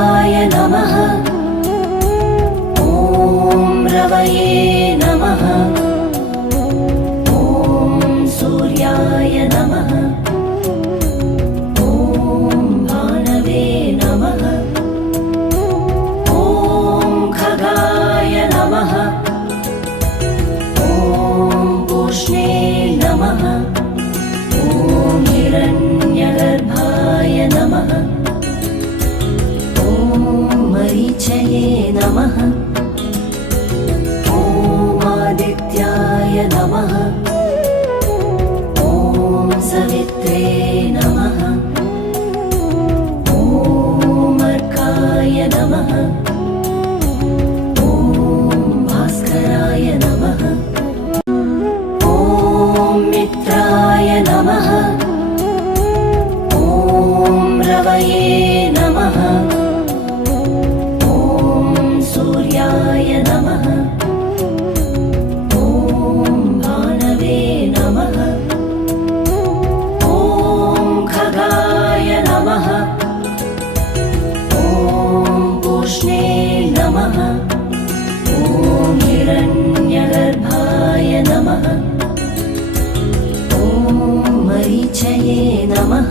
खगाय नमः। ॐ रवये नमः। ॐ सूर्याय नमः। ॐ भानवे नमः। ॐ खगाय नमः। ॐ पूष्णे नमः। ॐ हिरण्यगर्भाय नमः। ॐ मरीचये नमः। ॐ आदित्याय नमः। ॐ सवित्रे नमः। ॐ अर्काय नमः। ॐ भास्कराय नमः। ॐ मित्राय नमः। ॐ रवये नमः। ॐ सूर्याय नमः। ॐ भानवे नमः। ॐ खगाय नमः। ॐ पूष्णे नमः। ॐ हिरण्यगर्भाय नमः। ॐ मरीचये नमः।